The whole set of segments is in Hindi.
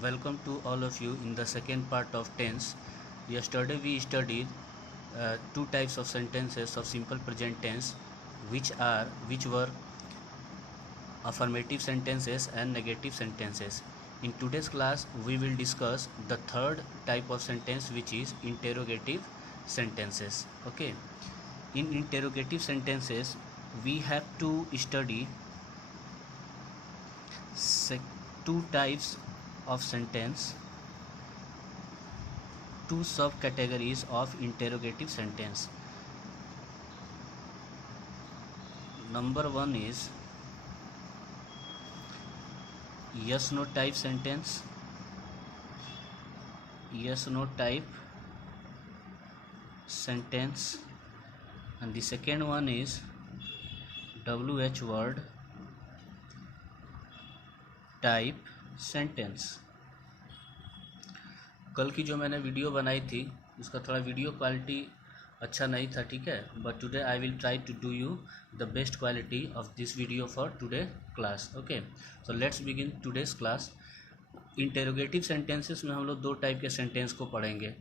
Welcome to all of you in the second part of tense. Yesterday we studied two types of sentences of simple present tense, which were affirmative sentences and negative sentences. In today's class we will discuss the third type of sentence, which is interrogative sentences. Okay, in interrogative sentences we have to study two types of sentence, two subcategories of interrogative sentence. Number one is yes no type sentence, yes no type sentence, and the second one is WH word type sentence. कल की जो मैंने वीडियो बनाई थी उसका थोड़ा वीडियो क्वालिटी अच्छा नहीं था, ठीक है, but today I will try to do you the best quality of this video for today class. Okay, so let's begin today's class. Interrogative sentences में हम लोग दो टाइप के सेंटेंस को पढ़ेंगे.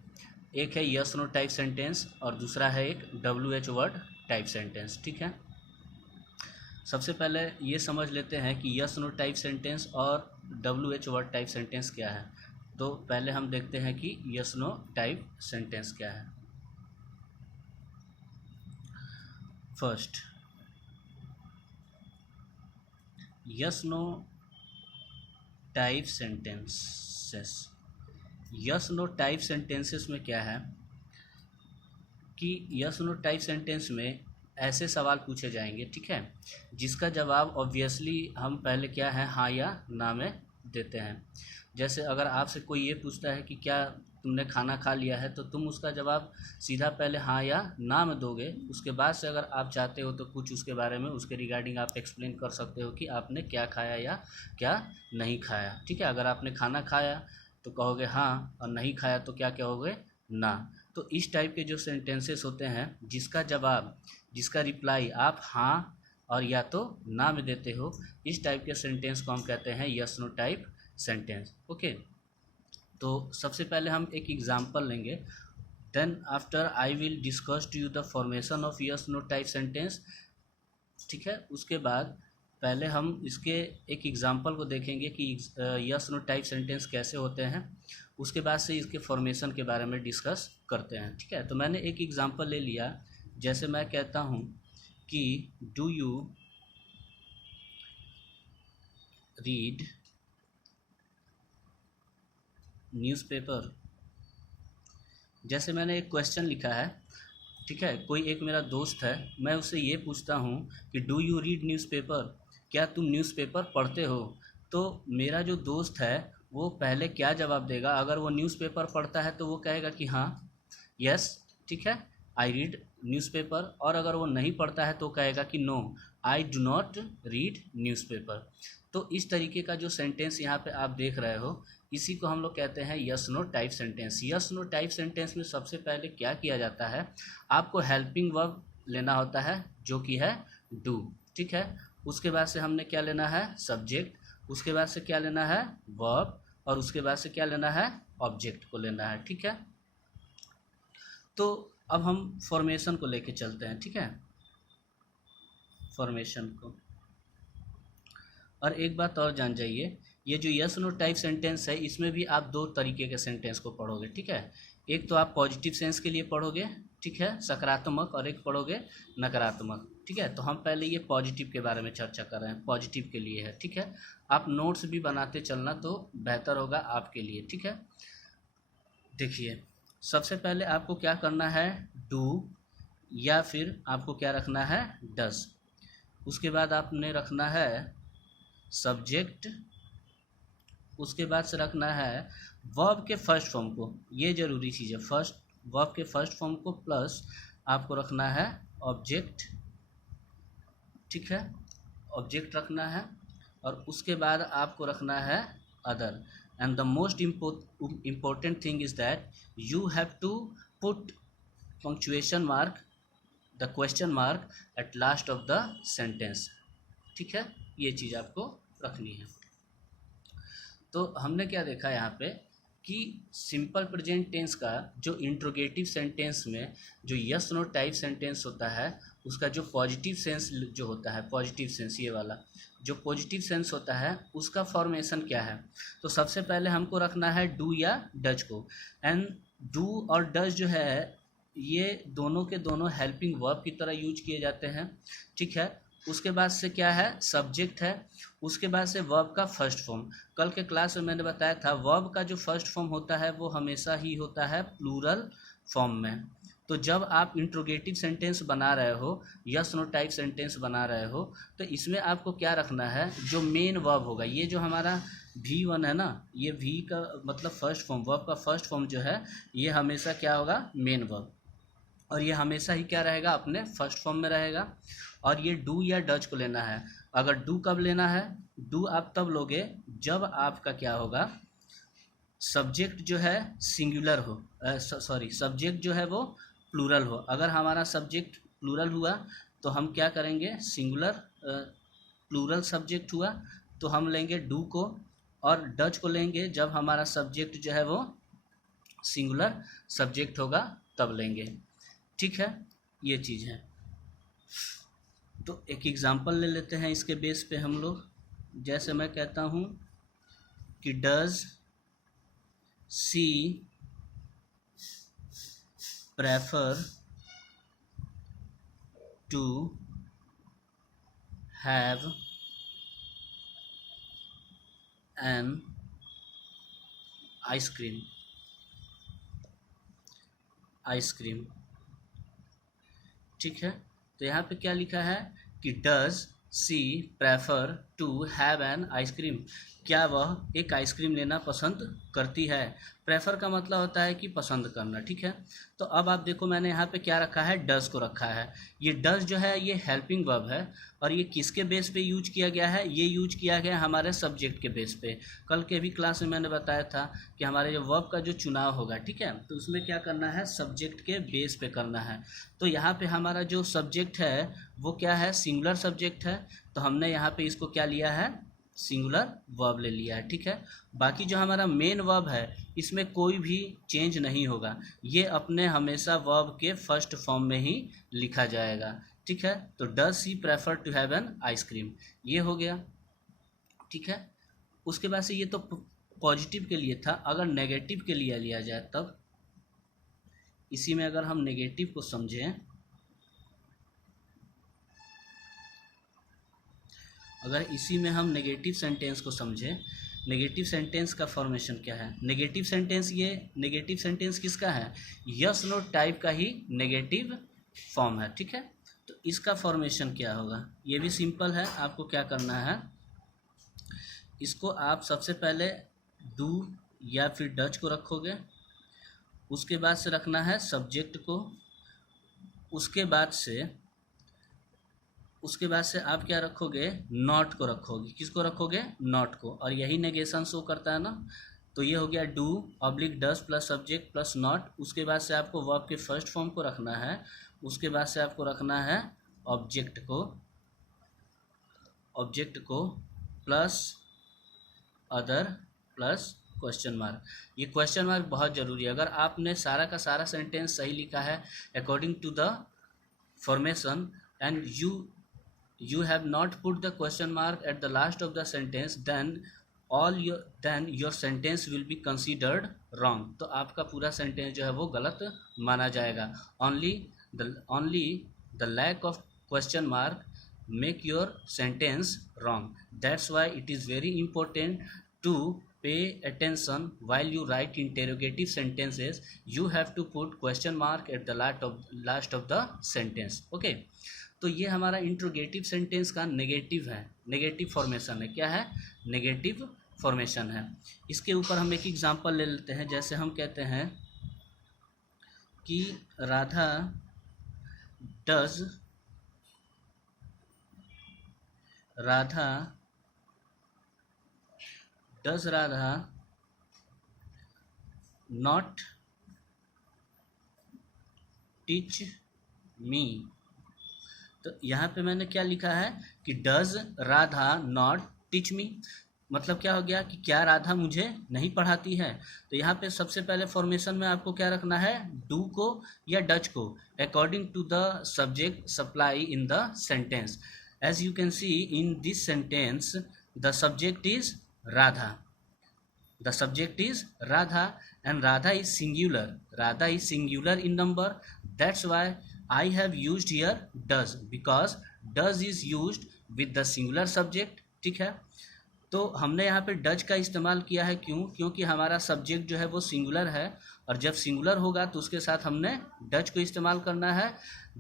एक है यस नो टाइप सेंटेंस और दूसरा है एक WH वर्ड टाइप सेंटेंस. ठीक है, सबसे पहले ये समझ लेते हैं कि यस नो टाइप सेंटेंस और WH वर्ड टाइप सेंटेंस क्या है. तो पहले हम देखते हैं कि यस नो टाइप सेंटेंस क्या है. First, yes no type sentences. Yes no type sentences में क्या है कि यस नो टाइप सेंटेंस में ऐसे सवाल पूछे जाएंगे, ठीक है, जिसका जवाब ऑब्वियसली हम पहले क्या है हाँ या ना में देते हैं. जैसे अगर आपसे कोई ये पूछता है कि क्या तुमने खाना खा लिया है, तो तुम उसका जवाब सीधा पहले हाँ या ना में दोगे. उसके बाद से अगर आप चाहते हो तो कुछ उसके बारे में, उसके रिगार्डिंग आप एक्सप्लेन कर सकते हो कि आपने क्या खाया या क्या नहीं खाया. ठीक है, अगर आपने खाना खाया तो कहोगे हाँ, और नहीं खाया तो क्या कहोगे ना. तो इस टाइप के जो सेंटेंसेस होते हैं जिसका जवाब, जिसका रिप्लाई आप हाँ और या तो ना में देते हो, इस टाइप के सेंटेंस को हम कहते हैं yes no type sentence. Okay, तो सबसे पहले हम एक एग्जांपल लेंगे. Then after I will discuss to you the formation of yes no type sentence. ठीक है, उसके बाद पहले हम इसके एक एग्जांपल को देखेंगे कि यस नो टाइप सेंटेंस कैसे होते हैं. उसके बाद से इसके फॉर्मेशन के बारे में डिस्कस करते हैं. ठीक है, तो मैंने एक एग्जांपल ले लिया. जैसे मैं कहता हूँ कि डू यू रीड न्यूज़पेपर. जैसे मैंने एक क्वेश्चन लिखा है, ठीक है, कोई एक मेरा दोस्त है, मैं उससे ये पूछता हूँ कि डू यू रीड न्यूज़पेपर, क्या तुम न्यूज़पेपर पढ़ते हो. तो मेरा जो दोस्त है वो पहले क्या जवाब देगा. अगर वो न्यूज़पेपर पढ़ता है तो वो कहेगा कि हाँ, यस, ठीक है, आई रीड न्यूज़पेपर. और अगर वो नहीं पढ़ता है तो कहेगा कि no, I do not read newspaper. तो इस तरीके का जो सेंटेंस यहाँ पे आप देख रहे हो, इसी को हम लोग कहते हैं yes no type sentence. Yes no type sentence में सबसे पहले क्या किया जाता है, आपको हेल्पिंग वर्ब लेना होता है जो कि है डू. ठीक है, उसके बाद से हमने क्या लेना है, सब्जेक्ट. उसके बाद से क्या लेना है, वर्ब. और उसके बाद से क्या लेना है, ऑब्जेक्ट को लेना है. ठीक है, तो अब हम फॉर्मेशन को लेके चलते हैं. ठीक है, फॉर्मेशन को. और एक बात और जान जाइए, ये जो यस नो टाइप सेंटेंस है इसमें भी आप दो तरीके के सेंटेंस को पढ़ोगे. ठीक है, एक तो आप पॉजिटिव सेंस के लिए पढ़ोगे, ठीक है, सकारात्मक, और एक पढ़ोगे नकारात्मक. ठीक है, तो हम पहले ये पॉजिटिव के बारे में चर्चा कर रहे हैं, पॉजिटिव के लिए है. ठीक है, आप नोट्स भी बनाते चलना तो बेहतर होगा आपके लिए. ठीक है, देखिए, सबसे पहले आपको क्या करना है, डू, या फिर आपको क्या रखना है, डज. उसके बाद आपने रखना है सब्जेक्ट. उसके बाद से रखना है वर्ब के फर्स्ट फॉर्म को, ये ज़रूरी चीज़ है, फर्स्ट वर्ब के फर्स्ट फॉर्म को, प्लस आपको रखना है ऑब्जेक्ट. ठीक है, ऑब्जेक्ट रखना है. और उसके बाद आपको रखना है other. And the most important thing is that you have to put punctuation mark, the question mark at last of the sentence. ठीक है, ये चीज़ आपको रखनी है. तो हमने क्या देखा यहाँ पे कि सिंपल प्रेजेंट टेंस का जो इंट्रोगेटिव सेंटेंस में जो यस नो टाइप सेंटेंस होता है उसका जो पॉजिटिव सेंस जो होता है, पॉजिटिव सेंस ये वाला जो पॉजिटिव सेंस होता है उसका फॉर्मेशन क्या है। तो सबसे पहले हमको रखना है डू या डज को। एंड डू और डज जो है ये दोनों के दोनों हेल्पिंग वर्ब की तरह यूज किए जाते हैं, ठीक है। उसके बाद से क्या है, सब्जेक्ट है। उसके बाद से वर्ब का फर्स्ट फॉर्म, कल के क्लास में मैंने बताया था वर्ब का जो फर्स्ट फॉर्म होता है वो हमेशा ही होता है प्लूरल फॉर्म में। तो जब आप इंट्रोगेटिव सेंटेंस बना रहे हो, यस नो टाइप सेंटेंस बना रहे हो, तो इसमें आपको क्या रखना है, जो मेन वर्ब होगा, ये जो हमारा V1 है ना, ये V का मतलब फर्स्ट फॉर्म, वर्ब का फर्स्ट फॉर्म जो है ये हमेशा क्या होगा, मेन वर्ब। और ये हमेशा ही क्या रहेगा, अपने फर्स्ट फॉर्म में रहेगा। और ये डू या डज को लेना है। अगर डू कब लेना है, डू आप तब लोगे जब आपका क्या होगा, सब्जेक्ट जो है सिंगुलर हो, सॉरी सब्जेक्ट जो है वो प्लूरल हो। अगर हमारा सब्जेक्ट प्लूरल हुआ तो हम क्या करेंगे, सिंगुलर प्लूरल सब्जेक्ट हुआ तो हम लेंगे डू को, और डज को लेंगे जब हमारा सब्जेक्ट जो है वो सिंगुलर सब्जेक्ट होगा तब लेंगे, ठीक है। ये चीज़ है। तो एक एग्जांपल ले लेते हैं इसके बेस पे हम लोग। जैसे मैं कहता हूँ कि does she prefer to have an ice cream, ice cream, ठीक है। तो यहाँ पे क्या लिखा है कि does she prefer to have an ice cream, क्या वह एक आइसक्रीम लेना पसंद करती है। प्रेफर का मतलब होता है कि पसंद करना, ठीक है। तो अब आप देखो मैंने यहाँ पे क्या रखा है, डज को रखा है। ये डज जो है ये हेल्पिंग वर्ब है, और ये किसके बेस पे यूज किया गया है, ये यूज किया गया हमारे सब्जेक्ट के बेस पे। कल के भी क्लास में मैंने बताया था कि हमारे जो वर्ब का जो चुनाव होगा, ठीक है, तो उसमें क्या करना है, सब्जेक्ट के बेस पे करना है। तो यहाँ पे हमारा जो सब्जेक्ट है वो क्या है, सिंगुलर सब्जेक्ट है, तो हमने यहाँ पे इसको क्या लिया है, सिंगुलर वर्ब ले लिया है, ठीक है। बाकी जो हमारा मेन वर्ब है इसमें कोई भी चेंज नहीं होगा, ये अपने हमेशा वर्ब के फर्स्ट फॉर्म में ही लिखा जाएगा, ठीक है। तो does she prefer to have an ice cream, ये हो गया, ठीक है। उसके बाद से ये तो पॉजिटिव के लिए था। अगर नेगेटिव के लिए लिया जाए तब इसी में अगर हम नेगेटिव को समझें, अगर इसी में हम नेगेटिव सेंटेंस को समझें, नेगेटिव सेंटेंस का फॉर्मेशन क्या है, नेगेटिव सेंटेंस, ये नेगेटिव सेंटेंस किसका है, यस नो टाइप का ही नेगेटिव फॉर्म है, ठीक है। तो इसका फॉर्मेशन क्या होगा, ये भी सिंपल है। आपको क्या करना है, इसको आप सबसे पहले डू या फिर डज को रखोगे, उसके बाद से रखना है सब्जेक्ट को, उसके बाद से आप क्या रखोगे, नॉट को रखोगे। किसको रखोगे, नॉट को, और यही नेगेशन शो करता है ना। तो ये हो गया do oblique does plus subject plus not. उसके बाद से आपको वर्ब के फर्स्ट फॉर्म को रखना है, उसके बाद से आपको रखना है ऑब्जेक्ट को plus other plus question mark. ये क्वेश्चन मार्क बहुत ज़रूरी है। अगर आपने सारा का सारा सेंटेंस सही लिखा है according to the formation and you have not put the question mark at the last of the sentence, then your sentence will be considered wrong। तो आपका पूरा सेंटेंस जो है वो गलत माना जाएगा। only the lack of question mark make your sentence wrong। that's why it is very important to pay attention while you write interrogative sentences। you have to put question mark at the last of the sentence, okay। तो ये हमारा इंट्रोगेटिव सेंटेंस का नेगेटिव है, नेगेटिव फॉर्मेशन है। क्या है, नेगेटिव फॉर्मेशन है। इसके ऊपर हम एक एग्जांपल ले लेते हैं। जैसे हम कहते हैं कि राधा नॉट टीच मी। तो यहाँ पे मैंने क्या लिखा है कि does Radha not teach me. मतलब क्या हो गया कि क्या राधा मुझे नहीं पढ़ाती है। तो यहाँ पे सबसे पहले फॉर्मेशन में आपको क्या रखना है, डू को या डज को, according to the subject supply in the sentence. As you can see in this sentence the subject is Radha, the subject is Radha, and Radha is singular. Radha is singular in number. That's why I have used here does, because does is used with the singular subject। ठीक है, तो हमने यहाँ पे डज का इस्तेमाल किया है, क्यों? क्योंकि हमारा सब्जेक्ट जो है वो सिंगुलर है, और जब सिंगुलर होगा तो उसके साथ हमने डज को इस्तेमाल करना है।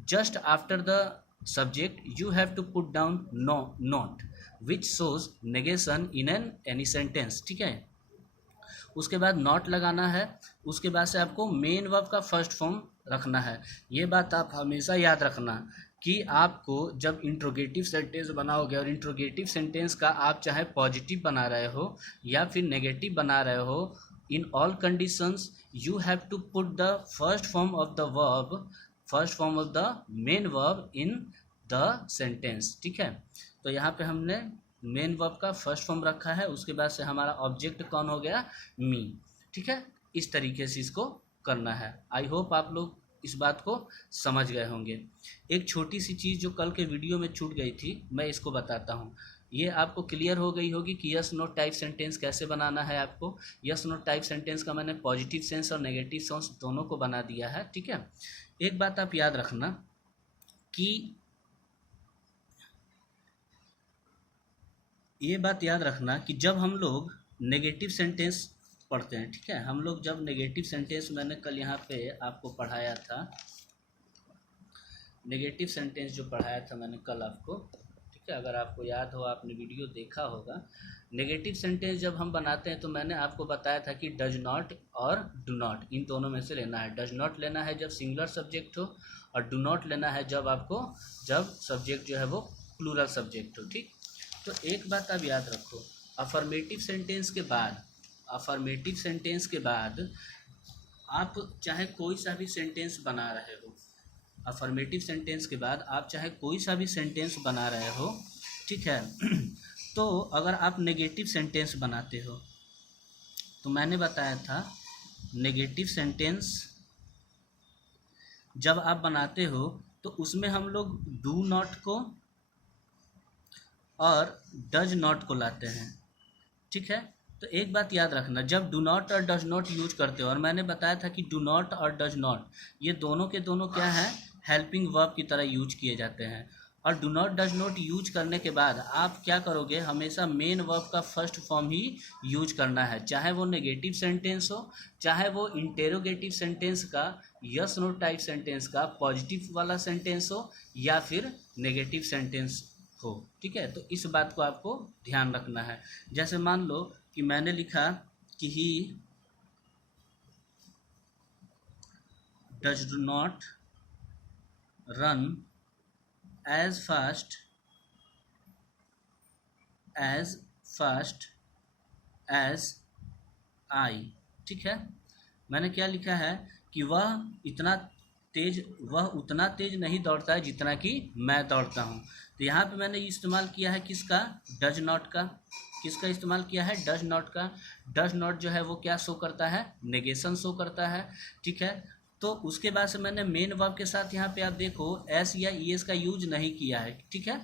Just after the subject you have to put down no not which shows negation in an any sentence. ठीक है, उसके बाद नॉट लगाना है, उसके बाद से आपको मेन वर्ब का फर्स्ट फॉर्म रखना है। ये बात आप हमेशा याद रखना कि आपको जब इंट्रोगेटिव सेंटेंस बनाओगे, और इंट्रोगेटिव सेंटेंस का आप चाहे पॉजिटिव बना रहे हो या फिर नेगेटिव बना रहे हो, in all conditions you have to put the first form of the verb, first form of the main verb in the sentence. ठीक है, तो यहाँ पे हमने मेन वर्ब का फर्स्ट फॉर्म रखा है, उसके बाद से हमारा ऑब्जेक्ट कौन हो गया, मी। ठीक है, इस तरीके से इसको करना है। आई होप आप लोग इस बात को समझ गए होंगे। एक छोटी सी चीज़ जो कल के वीडियो में छूट गई थी, मैं इसको बताता हूँ। ये आपको क्लियर हो गई होगी कि यस नो टाइप सेंटेंस कैसे बनाना है। आपको यस नो टाइप सेंटेंस का मैंने पॉजिटिव सेंस और नेगेटिव सेंस दोनों को बना दिया है। ठीक है, एक बात आप याद रखना कि ये बात याद रखना कि जब हम लोग नेगेटिव सेंटेंस पढ़ते हैं, ठीक है, हम लोग जब नेगेटिव सेंटेंस, मैंने कल यहाँ पे आपको पढ़ाया था, नेगेटिव सेंटेंस जो पढ़ाया था मैंने कल आपको, ठीक है, अगर आपको याद हो, आपने वीडियो देखा होगा। नेगेटिव सेंटेंस जब हम बनाते हैं तो मैंने आपको बताया था कि डज नॉट और डू नॉट, इन दोनों में से लेना है। डज नॉट लेना है जब सिंगुलर सब्जेक्ट हो, और डू नॉट लेना है जब सब्जेक्ट जो है वो प्लूरल सब्जेक्ट हो। ठीक, तो एक बात आप याद रखो, अफर्मेटिव सेंटेंस के बाद आप चाहे कोई सा भी सेंटेंस बना रहे हो, अफर्मेटिव सेंटेंस के बाद आप चाहे कोई सा भी सेंटेंस बना रहे हो, ठीक है, तो अगर आप नेगेटिव सेंटेंस बनाते हो, तो मैंने बताया था नेगेटिव सेंटेंस जब आप बनाते हो तो उसमें हम लोग डू नॉट को और डज नॉट को लाते हैं। ठीक है, तो एक बात याद रखना, जब डू नॉट और डज नॉट यूज करते हो, और मैंने बताया था कि डू नॉट और डज नॉट ये दोनों के दोनों क्या हैं, हेल्पिंग वर्ब की तरह यूज किए जाते हैं। और do not does not use करने के बाद आप क्या करोगे, हमेशा मेन वर्ब का फर्स्ट फॉर्म ही यूज करना है, चाहे वो नेगेटिव सेंटेंस हो, चाहे वो इंटेरोगेटिव सेंटेंस का, यस नो टाइप सेंटेंस का पॉजिटिव वाला सेंटेंस हो, या फिर नेगेटिव सेंटेंस हो। ठीक है, तो इस बात को आपको ध्यान रखना है। जैसे मान लो कि मैंने लिखा कि he does not run as fast as I. ठीक है, मैंने क्या लिखा है कि वह उतना तेज नहीं दौड़ता है जितना कि मैं दौड़ता हूँ। तो यहाँ पे मैंने इस्तेमाल किया है किसका, डज नॉट का। किसका इस्तेमाल किया है, डज नॉट का। डज नॉट जो है वो क्या शो करता है, नेगेशन शो करता है। ठीक है, तो उसके बाद से मैंने मेन वर्ब के साथ यहाँ पे आप देखो एस या ई एस का यूज नहीं किया है। ठीक है,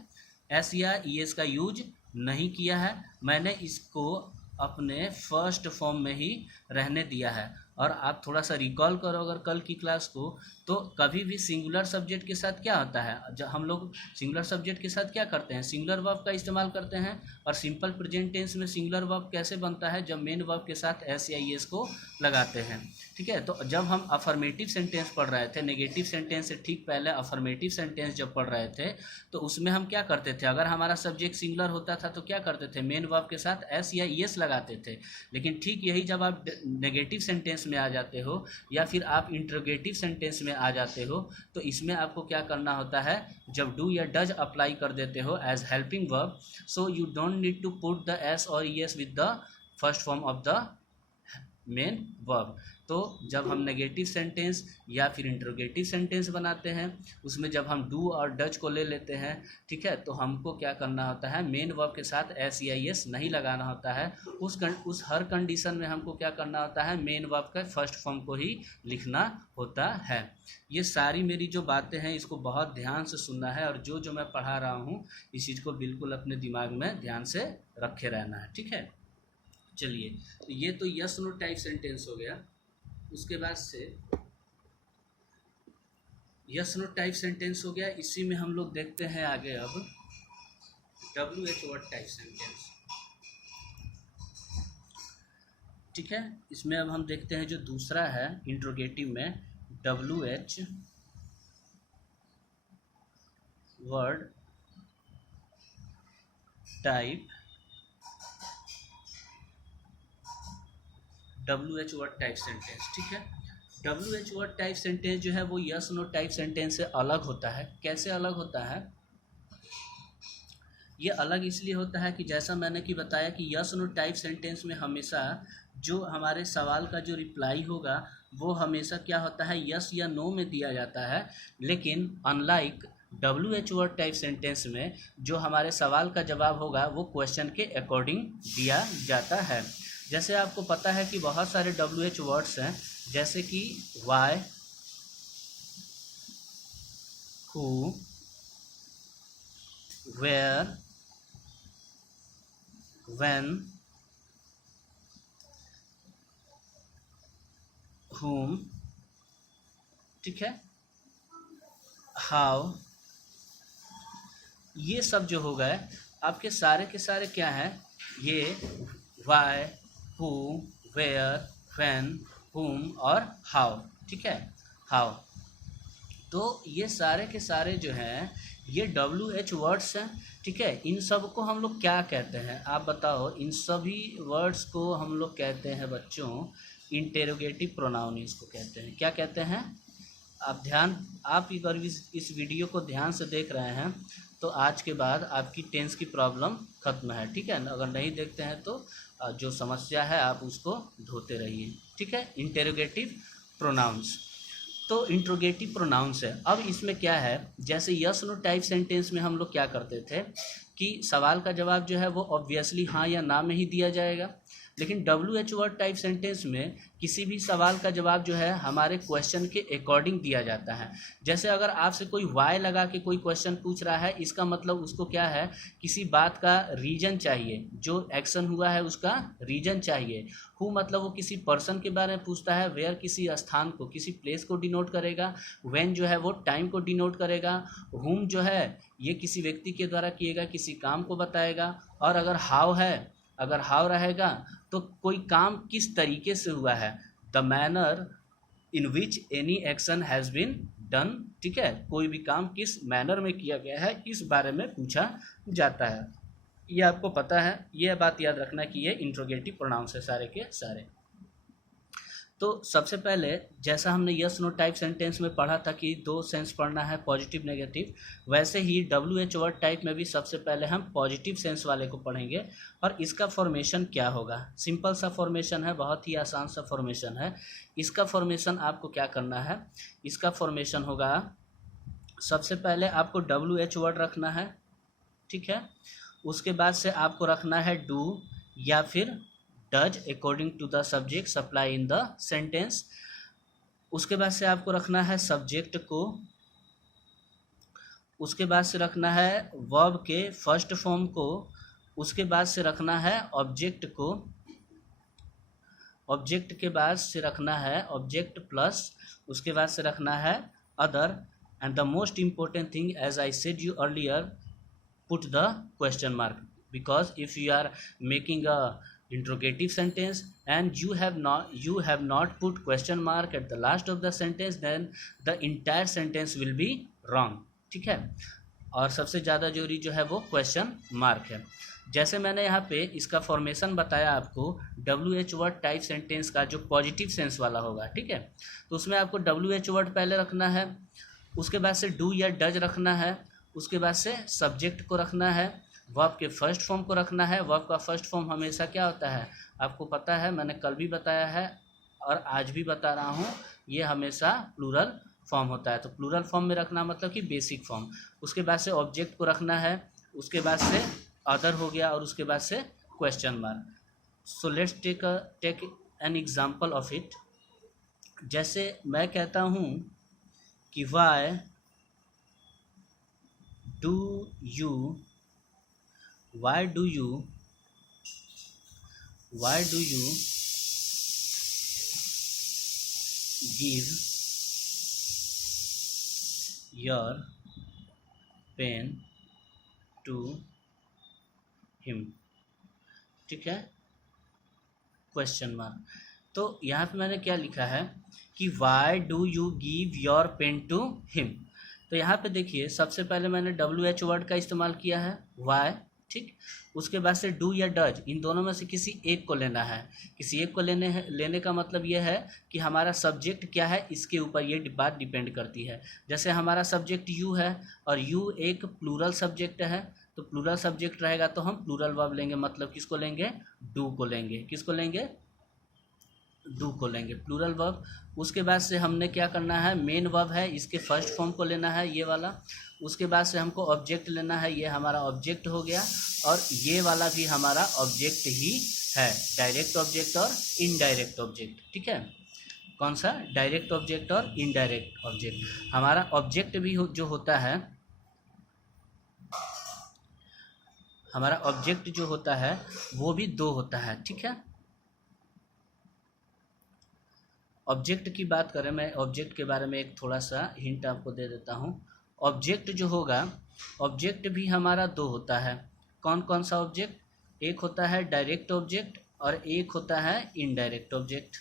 एस या ई एस का यूज नहीं किया है, मैंने इसको अपने फर्स्ट फॉर्म में ही रहने दिया है। और आप थोड़ा सा रिकॉल करो अगर कल की क्लास को, तो कभी भी सिंगुलर सब्जेक्ट के साथ क्या होता है, जब हम लोग सिंगुलर सब्जेक्ट के साथ क्या करते हैं, सिंगुलर वर्ब का इस्तेमाल करते हैं। और सिंपल प्रेजेंट टेंस में सिंगुलर वर्ब कैसे बनता है, जब मेन वर्ब के साथ एस या ई एस को लगाते हैं। ठीक है, तो जब हम अफर्मेटिव सेंटेंस पढ़ रहे थे, नेगेटिव सेंटेंस से ठीक पहले अफर्मेटिव सेंटेंस जब पढ़ रहे थे, तो उसमें हम क्या करते थे, अगर हमारा सब्जेक्ट सिंगुलर होता था तो क्या करते थे, मेन वर्ब के साथ एस या ई एस लगाते थे। लेकिन ठीक यही जब आप नेगेटिव सेंटेंस में आ जाते हो या फिर आप इंट्रोगेटिव सेंटेंस में आ जाते हो, तो इसमें आपको क्या करना होता है, जब डू या डज अप्लाई कर देते हो as helping verb, so you don't need to put the S और E S with the first form of the main verb. तो जब हम नेगेटिव सेंटेंस या फिर इंटरोगेटिव सेंटेंस बनाते हैं उसमें जब हम डू और डज को ले लेते हैं, ठीक है, तो हमको क्या करना होता है, मेन वर्ब के साथ एस या एस नहीं लगाना होता है। उस हर कंडीशन में हमको क्या करना होता है, मेन वर्ब का फर्स्ट फॉर्म को ही लिखना होता है। ये सारी मेरी जो बातें हैं इसको बहुत ध्यान से सुनना है और जो जो मैं पढ़ा रहा हूँ इस चीज़ को बिल्कुल अपने दिमाग में ध्यान से रखे रहना है, ठीक है। चलिए, तो ये तो यस नो टाइप सेंटेंस हो गया। उसके बाद से यस नो टाइप सेंटेंस हो गया, इसी में हम लोग देखते हैं आगे अब WH वर्ड टाइप सेंटेंस, ठीक है। इसमें अब हम देखते हैं जो दूसरा है इंट्रोगेटिव में WH word type, WH word type sentence, ठीक है। WH वर्ड टाइप सेंटेंस जो है वो यस नो टाइप सेंटेंस से अलग होता है। कैसे अलग होता है, ये अलग इसलिए होता है कि जैसा मैंने कि बताया कि यस नो टाइप सेंटेंस में हमेशा जो हमारे सवाल का जो रिप्लाई होगा वो हमेशा क्या होता है, यस या नो में दिया जाता है। लेकिन unlike WH word type sentence में जो हमारे सवाल का जवाब होगा वो क्वेश्चन के अकॉर्डिंग दिया जाता है। जैसे आपको पता है कि बहुत सारे WH वर्ड्स हैं, जैसे कि why, who, where, when, whom, ठीक है, हाउ, ये सब जो हो गए आपके सारे के सारे क्या हैं, ये why, who, where, when, whom और हाउ, ठीक है, हाउ। तो ये सारे के सारे जो हैं ये WH वर्ड्स हैं, ठीक है। इन सब को हम लोग क्या कहते हैं आप बताओ, इन सभी वर्ड्स को हम लोग कहते हैं बच्चों इंटेरोगेटिव प्रोनाउन, इसको कहते हैं। क्या कहते हैं, आप अगर इस वीडियो को ध्यान से देख रहे हैं तो आज के बाद आपकी टेंस की प्रॉब्लम खत्म है, ठीक है। अगर नहीं देखते हैं तो जो समस्या है आप उसको ढोते रहिए, ठीक है। इंटेरोगेटिव प्रोनाउंस, तो इंट्रोगेटिव प्रोनाउंस है। अब इसमें क्या है, जैसे यस नो टाइप सेंटेंस में हम लोग क्या करते थे कि सवाल का जवाब जो है वो ऑब्वियसली हाँ या ना में ही दिया जाएगा। लेकिन WH वर्ड टाइप सेंटेंस में किसी भी सवाल का जवाब जो है हमारे क्वेश्चन के अकॉर्डिंग दिया जाता है। जैसे अगर आपसे कोई वाई लगा के कोई क्वेश्चन पूछ रहा है, इसका मतलब उसको क्या है, किसी बात का रीजन चाहिए, जो एक्शन हुआ है उसका रीजन चाहिए। हु मतलब वो किसी पर्सन के बारे में पूछता है, वेयर किसी स्थान को, किसी प्लेस को डिनोट करेगा, व्हेन जो है वो टाइम को डिनोट करेगा, हुम जो है ये किसी व्यक्ति के द्वारा किए गए किसी काम को बताएगा, और अगर हाउ है, अगर हाउ रहेगा तो कोई काम किस तरीके से हुआ है, the manner in which any action has been done, ठीक है। कोई भी काम किस मैनर में किया गया है इस बारे में पूछा जाता है। ये आपको पता है, ये बात याद रखना कि ये इंट्रोगेटिव प्रोनाउंस है सारे के सारे। तो सबसे पहले जैसा हमने यस नो टाइप सेंटेंस में पढ़ा था कि दो सेंस पढ़ना है, पॉजिटिव नेगेटिव, वैसे ही WH वर्ड टाइप में भी सबसे पहले हम पॉजिटिव सेंस वाले को पढ़ेंगे। और इसका फॉर्मेशन क्या होगा, सिंपल सा फॉर्मेशन है, बहुत ही आसान सा फॉर्मेशन है। इसका फॉर्मेशन आपको क्या करना है, इसका फॉर्मेशन होगा सबसे पहले आपको WH वर्ड रखना है, ठीक है। उसके बाद से आपको रखना है डू या फिर does according to the subject supply in the sentence. उसके बाद से आपको रखना है सब्जेक्ट को, उसके बाद से रखना है वर्ब के फर्स्ट फॉर्म को, उसके बाद से रखना है ऑब्जेक्ट को, ऑब्जेक्ट के बाद से रखना है ऑब्जेक्ट प्लस, उसके बाद से रखना है other, and the most important thing as I said you earlier, put the question mark, because if you are making a interrogative sentence and you have not put question mark at the last of the sentence, then the entire sentence will be wrong, ठीक है। और सबसे ज़्यादा जरूरी जो है वो क्वेश्चन मार्क है। जैसे मैंने यहाँ पे इसका फॉर्मेशन बताया आपको WH वर्ड टाइप सेंटेंस का जो पॉजिटिव सेंस वाला होगा, ठीक है, तो उसमें आपको WH वर्ड पहले रखना है, उसके बाद से डू या डज रखना है, उसके बाद से सब्जेक्ट को रखना है, वर्ब के फर्स्ट फॉर्म को रखना है। वर्ब का फर्स्ट फॉर्म हमेशा क्या होता है, आपको पता है, मैंने कल भी बताया है और आज भी बता रहा हूँ, ये हमेशा प्लूरल फॉर्म होता है। तो प्लूरल फॉर्म में रखना मतलब कि बेसिक फॉर्म। उसके बाद से ऑब्जेक्ट को रखना है, उसके बाद से अदर हो गया और उसके बाद से question mark. So let's take an example of it. जैसे मैं कहता हूँ कि why do you give your pen to him, ठीक है, क्वेश्चन मार्क। तो यहाँ पे मैंने क्या लिखा है कि why do you give your pen to him. तो यहाँ पे देखिए, सबसे पहले मैंने WH वर्ड का इस्तेमाल किया है, वाई, ठीक। उसके बाद से डू या डज, इन दोनों में से किसी एक को लेना है। किसी एक को लेने का मतलब ये है कि हमारा सब्जेक्ट क्या है, इसके ऊपर ये बात डिपेंड करती है। जैसे हमारा सब्जेक्ट यू है और यू एक प्लूरल सब्जेक्ट है, तो प्लूरल सब्जेक्ट रहेगा तो हम प्लूरल वर्ब लेंगे, मतलब किसको लेंगे, डू को लेंगे। किसको लेंगे, डू को लेंगे, प्लूरल वर्ब। उसके बाद से हमने क्या करना है, मेन वर्ब है, इसके फर्स्ट फॉर्म को लेना है, ये वाला। उसके बाद से हमको ऑब्जेक्ट लेना है, ये हमारा ऑब्जेक्ट हो गया, और ये वाला भी हमारा ऑब्जेक्ट ही है, डायरेक्ट ऑब्जेक्ट और इनडायरेक्ट ऑब्जेक्ट, ठीक है। कौन सा, डायरेक्ट ऑब्जेक्ट और इनडायरेक्ट ऑब्जेक्ट। हमारा ऑब्जेक्ट भी जो होता है, हमारा ऑब्जेक्ट जो होता है वो भी दो होता है, ठीक है। ऑब्जेक्ट की बात करें, मैं ऑब्जेक्ट के बारे में एक थोड़ा सा हिंट आपको दे देता हूँ। ऑब्जेक्ट जो होगा, ऑब्जेक्ट भी हमारा दो होता है। कौन कौन सा ऑब्जेक्ट, एक होता है डायरेक्ट ऑब्जेक्ट और एक होता है इनडायरेक्ट ऑब्जेक्ट।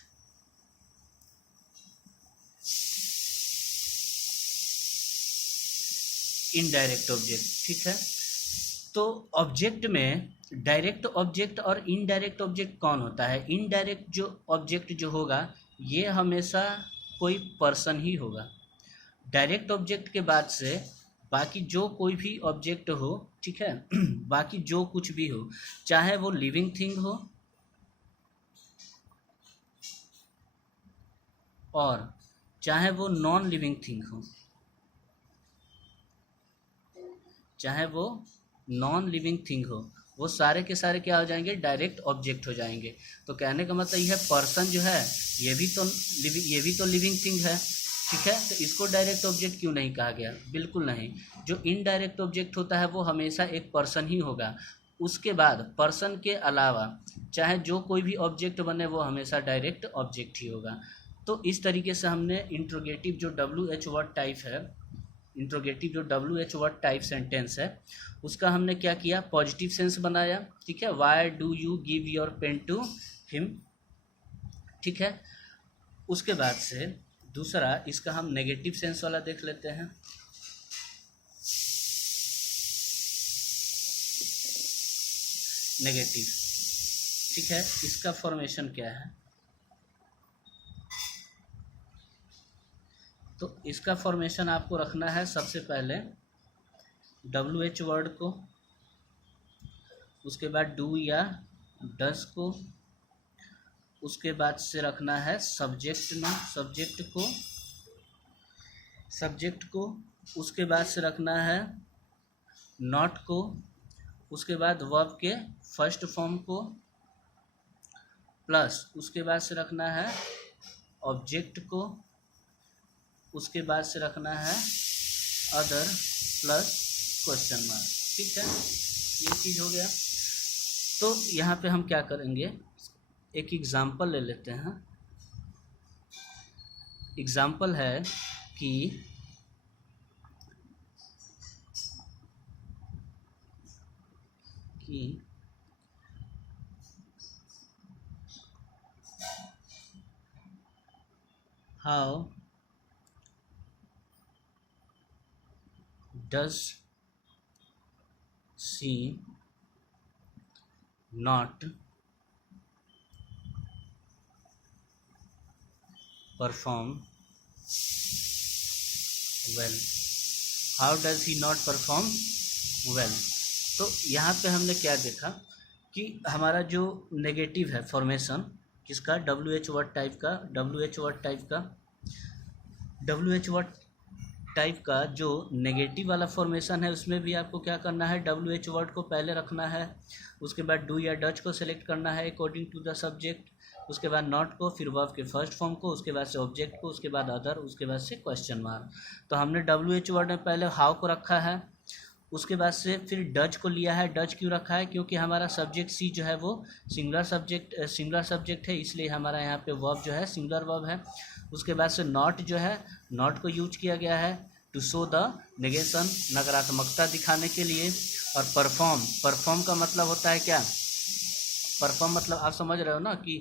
इनडायरेक्ट ऑब्जेक्ट, ठीक है। तो ऑब्जेक्ट में डायरेक्ट ऑब्जेक्ट और इनडायरेक्ट ऑब्जेक्ट कौन होता है। इनडायरेक्ट जो ऑब्जेक्ट जो होगा ये हमेशा कोई पर्सन ही होगा। डायरेक्ट ऑब्जेक्ट के बाद से बाकी जो कोई भी ऑब्जेक्ट हो, ठीक है, बाकी जो कुछ भी हो, चाहे वो लिविंग थिंग हो और चाहे वो नॉन लिविंग थिंग हो, चाहे वो नॉन लिविंग थिंग हो, वो सारे के सारे क्या हो जाएंगे, डायरेक्ट ऑब्जेक्ट हो जाएंगे। तो कहने का मतलब यह है, पर्सन जो है ये भी तो लिविंग थिंग है, ठीक है। तो इसको डायरेक्ट ऑब्जेक्ट क्यों नहीं कहा गया, बिल्कुल नहीं। जो इनडायरेक्ट ऑब्जेक्ट होता है वो हमेशा एक पर्सन ही होगा। उसके बाद पर्सन के अलावा चाहे जो कोई भी ऑब्जेक्ट बने वो हमेशा डायरेक्ट ऑब्जेक्ट ही होगा। तो इस तरीके से हमने इंट्रोगेटिव जो WH वर्ड टाइप है, इंट्रोगेटिव जो WH वर्ड टाइप सेंटेंस है, उसका हमने क्या किया, पॉजिटिव सेंस बनाया, ठीक है। Why do you give your pen to him, ठीक है। उसके बाद से दूसरा इसका हम नेगेटिव सेंस वाला देख लेते हैं। नेगेटिव, ठीक है, इसका फॉर्मेशन क्या है, तो इसका फॉर्मेशन आपको रखना है सबसे पहले WH वर्ड को, उसके बाद डू या डस को, उसके बाद से रखना है सब्जेक्ट में सब्जेक्ट को, उसके बाद से रखना है नॉट को, उसके बाद वर्ब के फर्स्ट फॉर्म को, प्लस उसके बाद से रखना है ऑब्जेक्ट को, उसके बाद से रखना है अदर प्लस क्वेश्चन मार्क, ठीक है। ये चीज़ हो गया। तो यहाँ पे हम क्या करेंगे, एक एग्जाम्पल ले लेते हैं। एग्जाम्पल है कि how does she not perform well? How does he not perform well? तो यहाँ पे हमने क्या देखा कि हमारा जो नेगेटिव है फॉर्मेशन किसका, डब्ल्यू एच वर्ड टाइप का, डब्ल्यू एच वर्ड टाइप का जो नेगेटिव वाला फॉर्मेशन है उसमें भी आपको क्या करना है, डब्ल्यू एच वर्ड को पहले रखना है, उसके बाद डू या डच को सिलेक्ट करना है अकॉर्डिंग टू द सब्जेक्ट, उसके बाद नॉट को, फिर वर्ब के फर्स्ट फॉर्म को, उसके बाद से ऑब्जेक्ट को, उसके बाद अदर, उसके बाद से क्वेश्चन मार्क। तो हमने डब्ल्यू एच वर्ड में पहले हाउ को रखा है, उसके बाद से फिर डच को लिया है। डच क्यों रखा है, क्योंकि हमारा सब्जेक्ट सी जो है वो सिंगुलर सब्जेक्ट है, इसलिए हमारा यहाँ पे वर्ब जो है सिंगुलर वर्ब है। उसके बाद से नॉट जो है, नॉट को यूज किया गया है टू शो द नेगेशन, नकारात्मकता दिखाने के लिए। और परफॉर्म का मतलब होता है क्या, परफॉर्म मतलब आप समझ रहे हो ना कि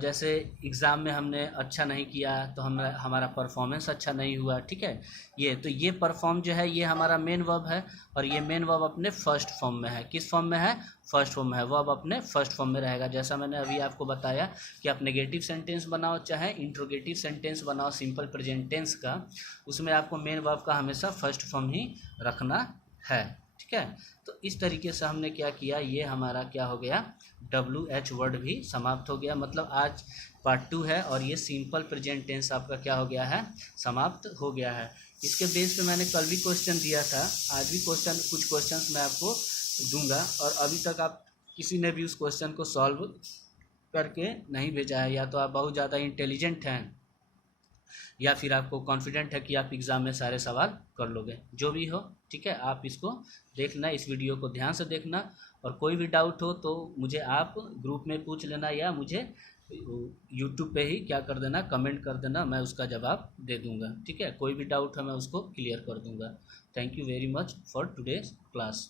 जैसे एग्ज़ाम में हमने अच्छा नहीं किया तो हमारा परफॉर्मेंस अच्छा नहीं हुआ, ठीक है। ये परफॉर्म जो है ये हमारा मेन वर्ब है, और ये मेन वर्ब अपने फर्स्ट फॉर्म में है। किस फॉर्म में है, फर्स्ट फॉर्म में है। वर्ब अपने फर्स्ट फॉर्म में रहेगा। जैसा मैंने अभी आपको बताया कि आप नेगेटिव सेंटेंस बनाओ चाहे इंट्रोगेटिव सेंटेंस बनाओ सिंपल प्रेजेंट टेंस का, उसमें आपको मेन वर्ब का हमेशा फर्स्ट फॉर्म ही रखना है, ठीक है। तो इस तरीके से हमने क्या किया, ये हमारा क्या हो गया, डब्ल्यू एच वर्ड भी समाप्त हो गया। मतलब आज पार्ट 2 है और ये सिंपल प्रेजेंट टेंस आपका क्या हो गया है, समाप्त हो गया है। इसके बेस पे मैंने कल भी क्वेश्चन दिया था, आज भी कुछ क्वेश्चंस मैं आपको दूंगा, और अभी तक आप किसी ने भी उस क्वेश्चन को सॉल्व करके नहीं भेजा है। या तो आप बहुत ज़्यादा इंटेलिजेंट हैं या फिर आपको कॉन्फिडेंट है कि आप एग्ज़ाम में सारे सवाल कर लोगे। जो भी हो, ठीक है, आप इसको देखना, इस वीडियो को ध्यान से देखना, और कोई भी डाउट हो तो मुझे आप ग्रुप में पूछ लेना, या मुझे यूट्यूब पे ही क्या कर देना, कमेंट कर देना, मैं उसका जवाब दे दूंगा, ठीक है। कोई भी डाउट है मैं उसको क्लियर कर दूंगा। Thank you very much for today's class.